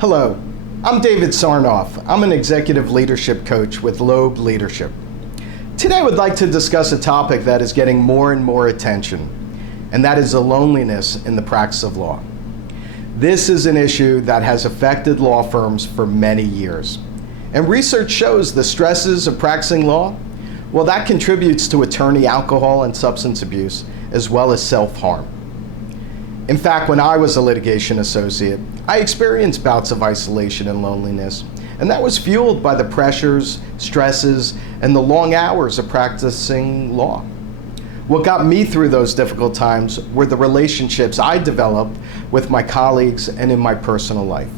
Hello, I'm David Sarnoff. I'm an executive leadership coach with Loeb Leadership. Today I would like to discuss a topic that is getting more and more attention, and that is the loneliness in the practice of law. This is an issue that has affected law firms for many years. And research shows the stresses of practicing law, well, that contributes to attorney alcohol and substance abuse, as well as self-harm. In fact, when I was a litigation associate, I experienced bouts of isolation and loneliness, and that was fueled by the pressures, stresses, and the long hours of practicing law. What got me through those difficult times were the relationships I developed with my colleagues and in my personal life.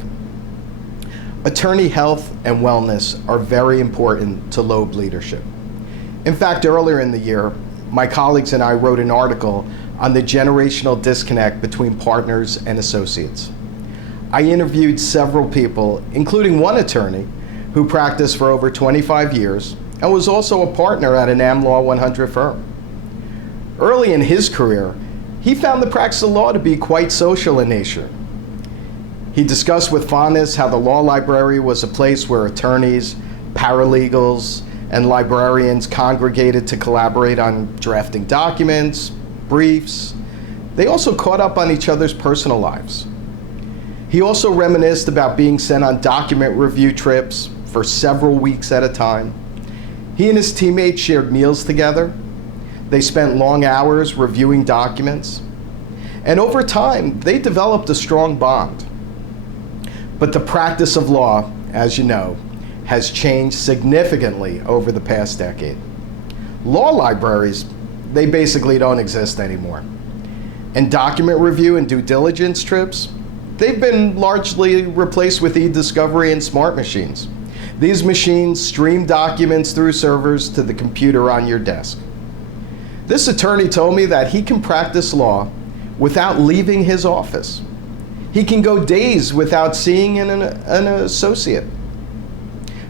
Attorney health and wellness are very important to Loeb Leadership. In fact, earlier in the year, my colleagues and I wrote an article on the generational disconnect between partners and associates. I interviewed several people, including one attorney who practiced for over 25 years and was also a partner at an AmLaw 100 firm. Early in his career, he found the practice of law to be quite social in nature. He discussed with fondness how the law library was a place where attorneys, paralegals, and librarians congregated to collaborate on drafting documents, briefs. They also caught up on each other's personal lives. He also reminisced about being sent on document review trips for several weeks at a time. He and his teammates shared meals together. They spent long hours reviewing documents. And over time, they developed a strong bond. But the practice of law, as you know, has changed significantly over the past decade. Law libraries, they basically don't exist anymore. And document review and due diligence trips, they've been largely replaced with e-discovery and smart machines. These machines stream documents through servers to the computer on your desk. This attorney told me that he can practice law without leaving his office. He can go days without seeing an associate.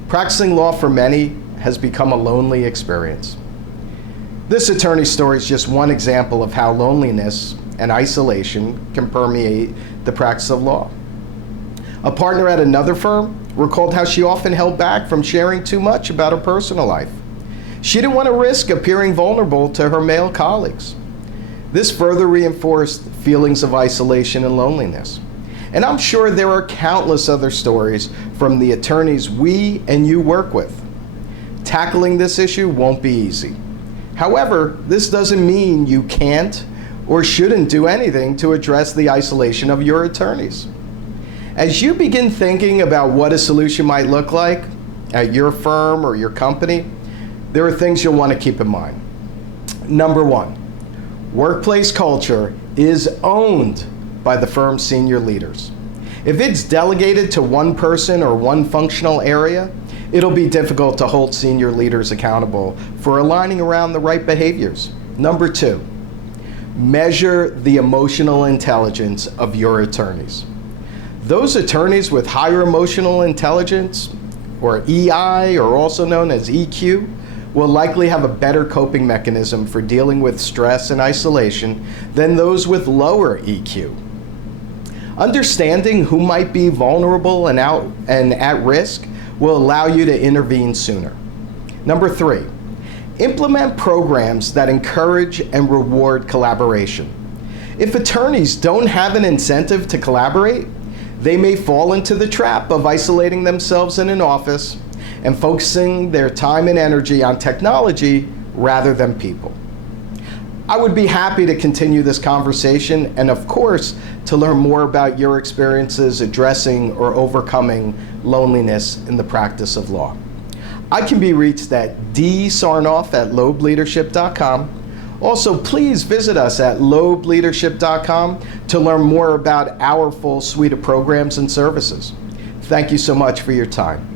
Practicing law for many has become a lonely experience. This attorney's story is just one example of how loneliness and isolation can permeate the practice of law. A partner at another firm recalled how she often held back from sharing too much about her personal life. She didn't want to risk appearing vulnerable to her male colleagues. This further reinforced feelings of isolation and loneliness. And I'm sure there are countless other stories from the attorneys we and you work with. Tackling this issue won't be easy. However, this doesn't mean you can't or shouldn't do anything to address the isolation of your attorneys. As you begin thinking about what a solution might look like at your firm or your company, there are things you'll want to keep in mind. Number one, workplace culture is owned by the firm's senior leaders. If it's delegated to one person or one functional area, it'll be difficult to hold senior leaders accountable for aligning around the right behaviors. Number two, measure the emotional intelligence of your attorneys. Those attorneys with higher emotional intelligence, or EI, or also known as EQ, will likely have a better coping mechanism for dealing with stress and isolation than those with lower EQ. Understanding who might be vulnerable and at risk will allow you to intervene sooner. Number three, implement programs that encourage and reward collaboration. If attorneys don't have an incentive to collaborate, they may fall into the trap of isolating themselves in an office and focusing their time and energy on technology rather than people. I would be happy to continue this conversation and, of course, to learn more about your experiences addressing or overcoming loneliness in the practice of law. I can be reached at dsarnoff@loebleadership.com. Also, please visit us at loebleadership.com to learn more about our full suite of programs and services. Thank you so much for your time.